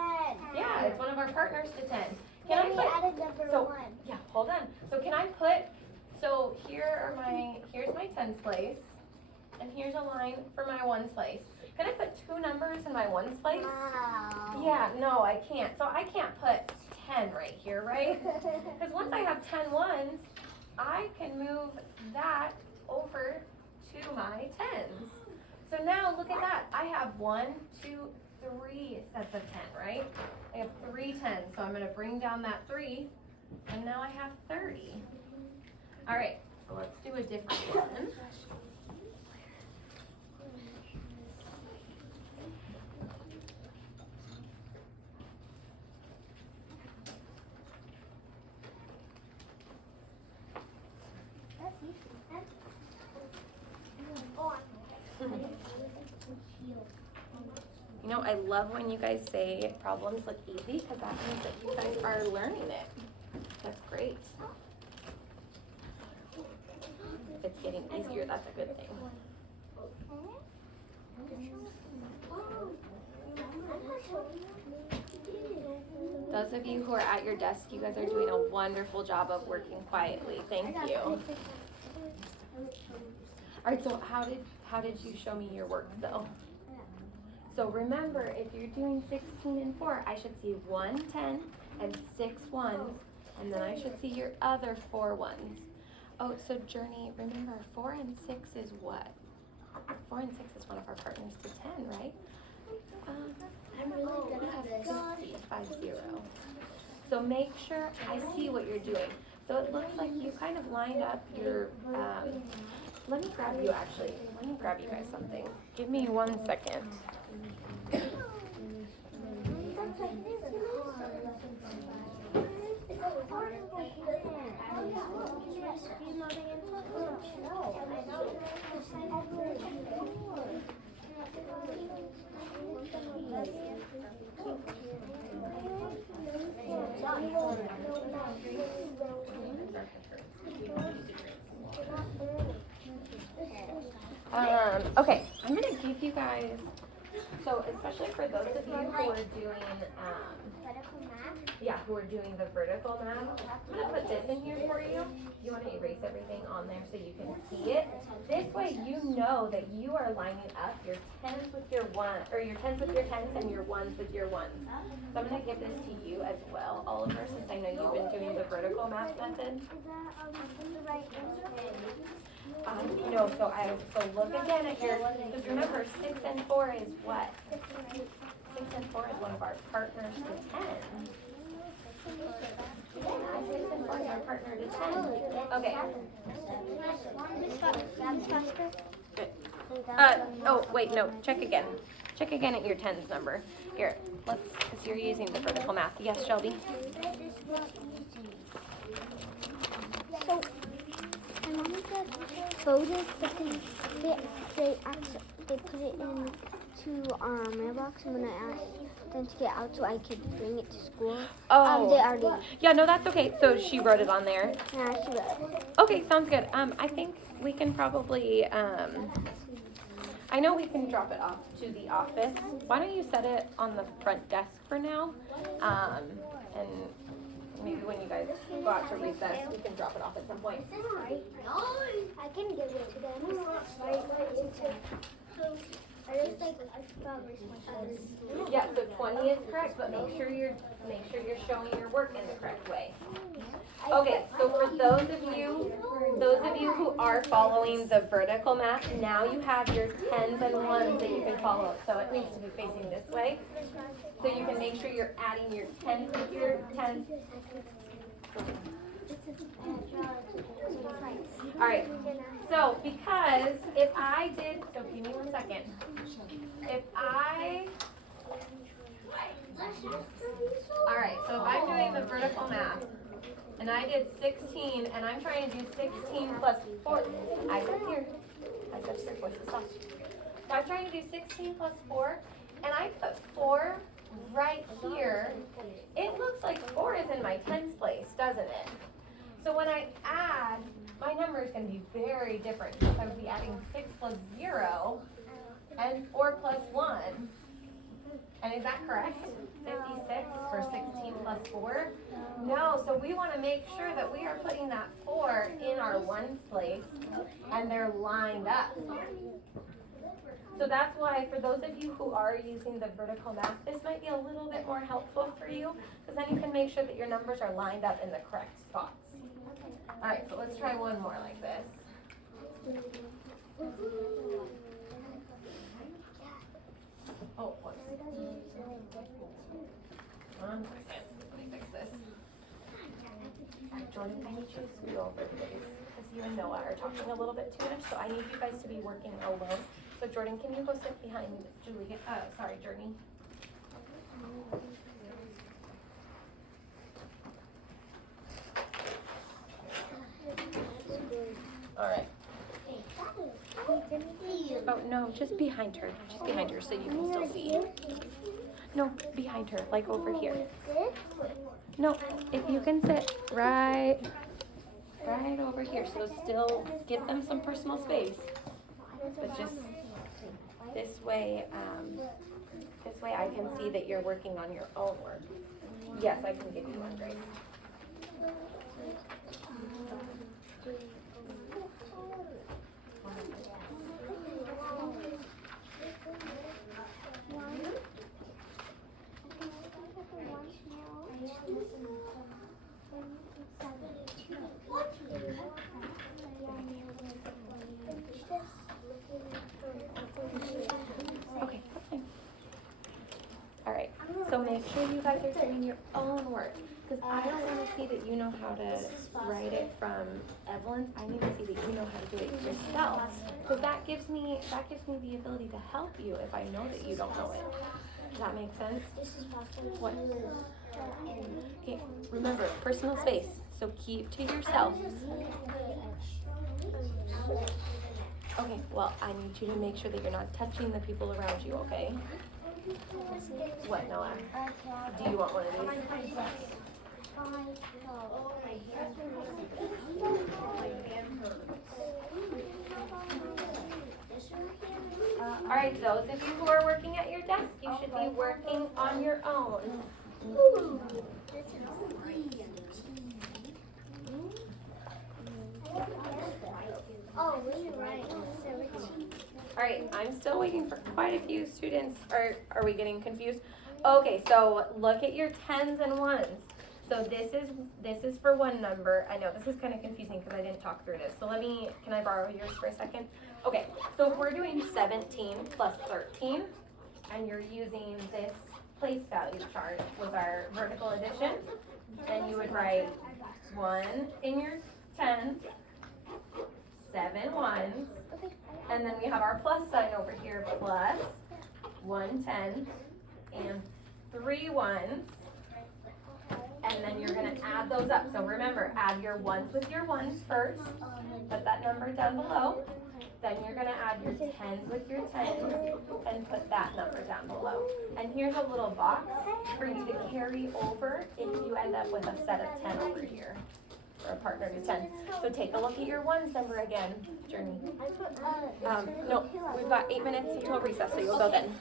Yeah, it's one of our partners to 10. Can I added number 1? Yeah, hold on. So can I put, so here's my tens place, and here's a line for my ones place. Can I put 2 numbers in my ones place? Wow. Yeah, no, I can't. So I can't put 10 right here, right? Because once I have 10 ones, I can move that over to my tens. So now look at that. I have 1, 2, 3 sets of 10, right? I have 3 tens, so I'm going to bring down that 3, and now I have 30. All right, so let's do a different one. You know, I love when you guys say problems look easy, because that means that you guys are learning it. That's great. If it's getting easier, that's a good thing. Those of you who are at your desk, you guys are doing a wonderful job of working quietly. Thank you. All right, so how did you show me your work though? So remember, if you're doing 16 and 4, I should see 1 10 and 6 ones, and then I should see your other 4 ones. Oh, so Journey, remember 4 and 6 is what? 4 and 6 is one of our partners to 10, right? I'm really good at this. 50. So make sure I see what you're doing. So it looks like you kind of lined up your, let me grab you actually. Let me grab you guys something. Give me 1 second. Okay, I'm gonna give you guys, so especially for those of you who are doing, who are doing the vertical math, I'm gonna put this in here for you. You wanna erase everything on there so you can see it. This way you know that you are lining up your tens with your or your tens with your tens and your ones with your ones. So I'm gonna give this to you as well, Oliver, since I know you've been doing the vertical math method. No, so look again at your, because remember 6 and 4 is what? 6 and 4 is one of our partners to 10. 6 and 4 is our partner to 10. Okay. Good. Oh, wait, no, check again. check again at your tens number. Here, because you're using the vertical math. Yes, Shelby? So, I wanted to photos, but they put it in to mailbox, and when I asked them to get out so I could bring it to school, Oh. they already. Yeah, no, that's okay. So she wrote it on there. Yeah, she wrote. Okay, sounds good. I think we can probably, I know we can drop it off to the office. Why don't you set it on the front desk for now? And maybe when you guys go out to recess, we can drop it off at some point. I can give it to them. Yeah, so 20 is correct, but make sure you're showing your work in the correct way. Okay, so for those of you who are following the vertical math, now you have your tens and ones that you can follow. So it needs to be facing this way. So you can make sure you're adding your tens with your tens. All right, so because if I did, so give me 1 second. All right, so if I'm doing the vertical math, and I did 16, and I'm trying to do 16 plus 4, eyes up here, voices soft. So I'm trying to do 16 plus 4, and I put 4 right here. It looks like 4 is in my tens place, doesn't it? So when I add, my number is going to be very different because I would be adding 6 plus 0 and 4 plus 1. And is that correct? 56 for 16 plus 4? No, so we want to make sure that we are putting that 4 in our ones place and they're lined up. So that's why for those of you who are using the vertical math, this might be a little bit more helpful for you because then you can make sure that your numbers are lined up in the correct spots. All right, so let's try one more like this. Oh, whoops. 1 second. Let me fix this. All right, Jordan, I need you to scoot over, please, because you and Noah are talking a little bit too much, so I need you guys to be working alone. So Jordan, can you go sit behind Julie? Journey. All right. Oh, no, just behind her. Just behind her so you can still see. No, behind her, like over here. No, if you can sit right over here, so still give them some personal space. But just this way I can see that you're working on your own work. Yes, I can give you one, Grace. Okay, that's fine. All right, so make sure you guys are doing your own work, because I don't want to see that you know how to write it from Evelyn's. I need to see that you know how to do it yourself, because that gives me the ability to help you if I know that you don't know it. Does that make sense? What? Okay, remember, personal space, so keep to yourself. Okay, well, I need you to make sure that you're not touching the people around you, okay? What, Noah? Do you want one of these? All right, those of you who are working at your desk, you should be working on your own. Oh, we're right. All right, I'm still waiting for quite a few students. Are we getting confused? Okay, so look at your tens and ones. So this is for one number. I know this is kind of confusing because I didn't talk through this. So can I borrow yours for a second? Okay, so if we're doing 17 plus 13, and you're using this place value chart with our vertical addition, then you would write 1 in your tens, 7 ones, and then we have our plus sign over here, plus 1 10, and 3 ones. And then you're going to add those up. So remember, add your ones with your ones first. Put that number down below. Then you're going to add your 10s with your 10s and put that number down below. And here's a little box for you to carry over if you end up with a set of 10 over here. Or a partner to 10. So take a look at your ones number again, Journey. No, we've got 8 minutes until recess, so you'll go then.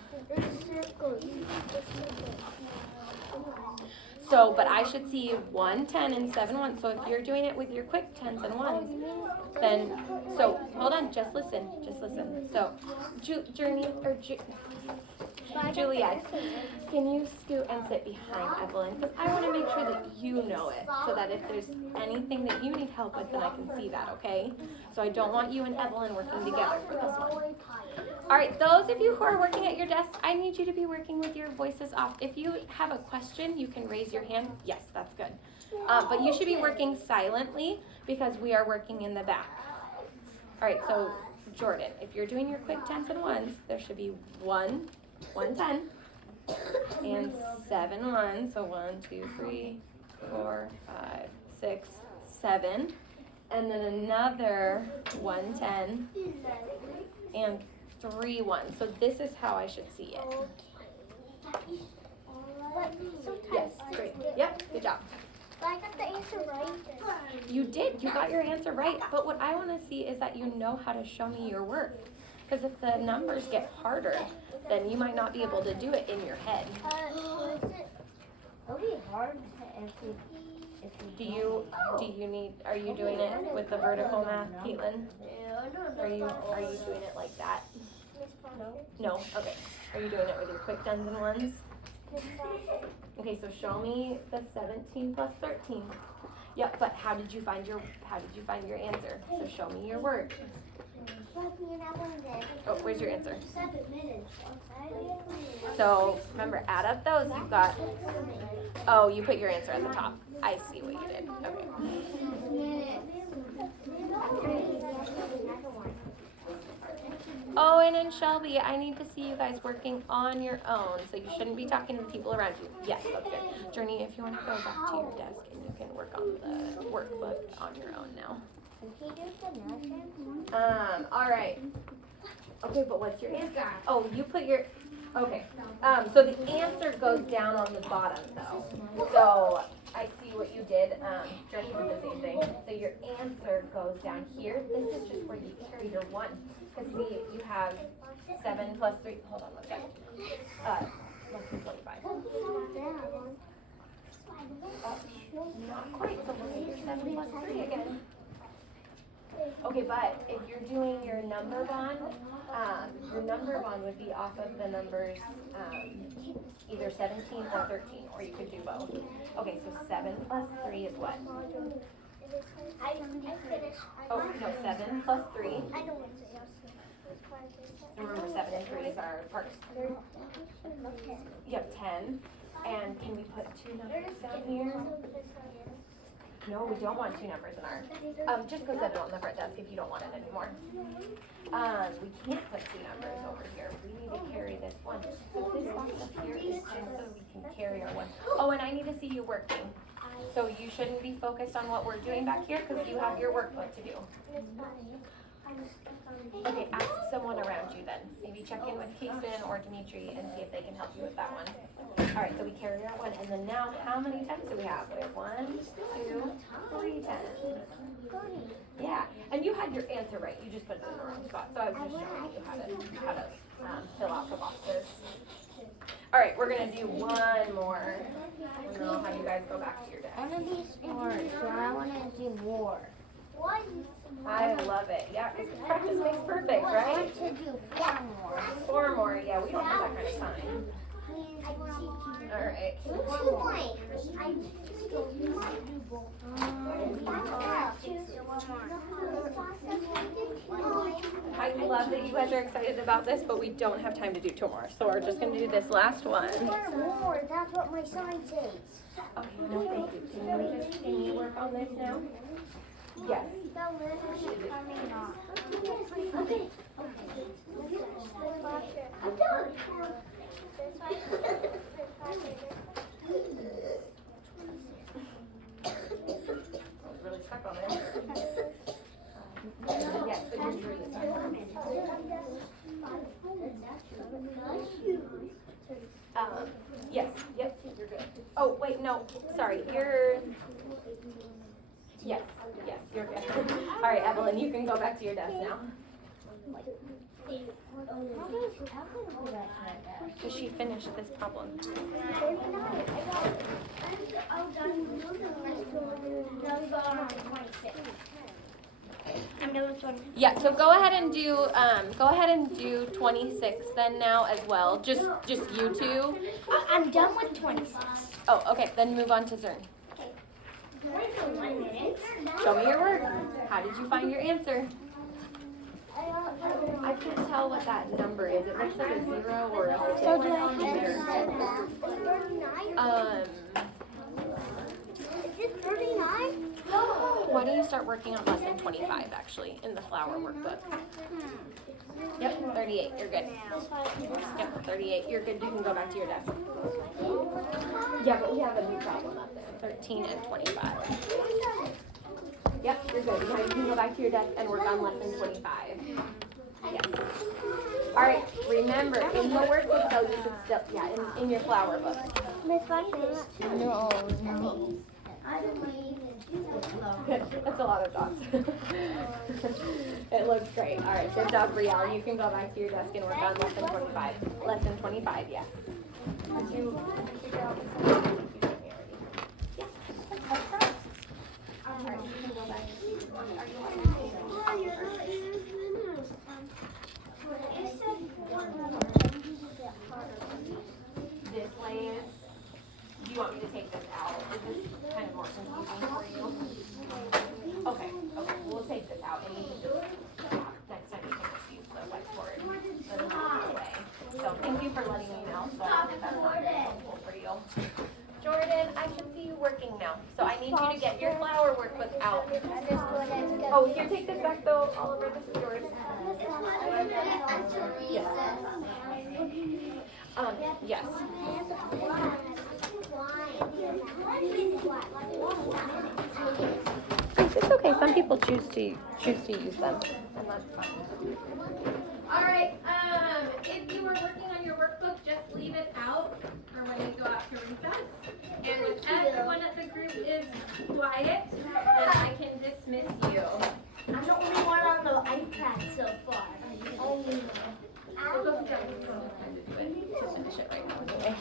So, but I should see 1 10 and 7 1. So if you're doing it with your quick 10s and 1s, then, so hold on, just listen. So, Journey, or Juliet, can you scoot and sit behind Evelyn? Because I want to make sure that you know it, so that if there's anything that you need help with, then I can see that, okay? So I don't want you and Evelyn working together for this one. All right, those of you who are working at your desk, I need you to be working with your voices off. If you have a question, you can raise your hand. Yes, that's good. But you should be working silently because we are working in the back. All right, so Jordan, if you're doing your quick 10s and 1s, there should be 1 10 and 7 1s. So 1 2 3 4 5 6 7, and then another 1 10 and 3 1s. So this is how I should see it. Yes, great. Yep, good job. I got the answer right. You did. You got your answer right. But what I want to see is that you know how to show me your work. Because if the numbers get harder, then you might not be able to do it in your head. It'll be hard to answer. Are you doing it with the vertical math, Caitlin? Are you doing it like that? No? Okay. Are you doing it with your quick 10s and 1s? Okay, so show me the 17 plus 13. Yep, but how did you find your answer? So show me your work. Oh, where's your answer? 7 minutes. So remember, add up those. You've got. Oh, you put your answer at the top. I see what you did. Okay. Owen and Shelby, I need to see you guys working on your own. So you shouldn't be talking to the people around you. Yes, that's good. Journey, if you want to go back to your desk and you can work on the workbook on your own now. All right. Okay, but what's your answer? Oh, you put your, okay. So the answer goes down on the bottom though. So I see what you did. Journey did the same thing. So your answer goes down here. This is just where you carry your 1. Because see, you have 7 plus 3, hold on one second. Less than 25. Not quite, so look at your 7 plus 3 again. Okay, but if you're doing your number bond would be off of the numbers either 17 or 13, or you could do both. Okay, so 7 plus 3 is what? Oh, no, 7 plus 3. Remember, 7 and 3s are parts. You have 10. And can we put 2 numbers down here? No, we don't want 2 numbers in our, just go set it on the front desk if you don't want it anymore. We can't put 2 numbers over here. We need to carry this 1. So this box up here is just so we can carry our 1. Oh, and I need to see you working. So you shouldn't be focused on what we're doing back here because you have your workbook to do. Okay, ask someone around you then. Maybe check in with Kason or Dimitri and see if they can help you with that one. All right, so we carry our 1, and then now how many 10s do we have? We have 1, 2, 3 10s. Yeah, and you had your answer right. You just put it in the wrong spot. So I was just showing you how to fill out the boxes. All right, we're gonna do 1 more, and then I'll have you guys go back to your desk. I want to be smart, so I want to do more. I love it. Yeah, because practice makes perfect, I right? want to do 4 more. 4 more. Yeah, we don't have that kind of time. All right. 2 points. I love that you guys are excited about this, but we don't have time to do 2 more. So we're just going to do this last one. More. That's what my sign says. Okay, no, thank you. Can you work on this now? Yes. Okay. I'm done. Yes, yep, you're good. Oh, wait, no, sorry, you're, yes, you're good. All right, Evelyn, you can go back to your desk now. Because she finished this problem. Yeah, so go ahead and do 26 then now as well. Just you two. I'm done with 26. Oh, okay, then move on to CERN. Show me your work. How did you find your answer? I can't tell what that number is. It looks like a 0 or a 6. So do I have to set that? Is it 39? Why don't you start working on lesson 25 actually in the flower workbook? Yep, 38, you're good. Yep, 38, you're good. You can go back to your desk. Yeah, but we have a new problem up there. 13 and 25. Yep, you're good. Now you can go back to your desk and work on lesson 25. Yes. All right, remember, in the workbook though, you should still, yeah, in your flower book. Miss Foxes? No. Good. That's a lot of dots. It looks great. All right, good job, Brielle. You can go back to your desk and work on lesson 25. Lesson 25, yes. Did you figure out this? Yes. All right, you can go back. This way is, do you want me to take this out? Is this kind of more confusing for you? Okay, we'll take this out and you can just, next time you can just use the whiteboard. That'll go away. So thank you for letting me know, so that's helpful for you. Jordan, I can see you working now, so I need you to get your flower workbook out. Oh, here, take this back though, Oliver, this is yours. Yes. Yes. It's okay, some people choose to use them, and that's fine. All right, if you are working on your workbook, just leave it out for when you go out to recess. And when everyone at the group is quiet, then I can dismiss you. I'm the only one on the iPad so far. We'll go sit down. We don't have time to do it, to finish it right now anyway.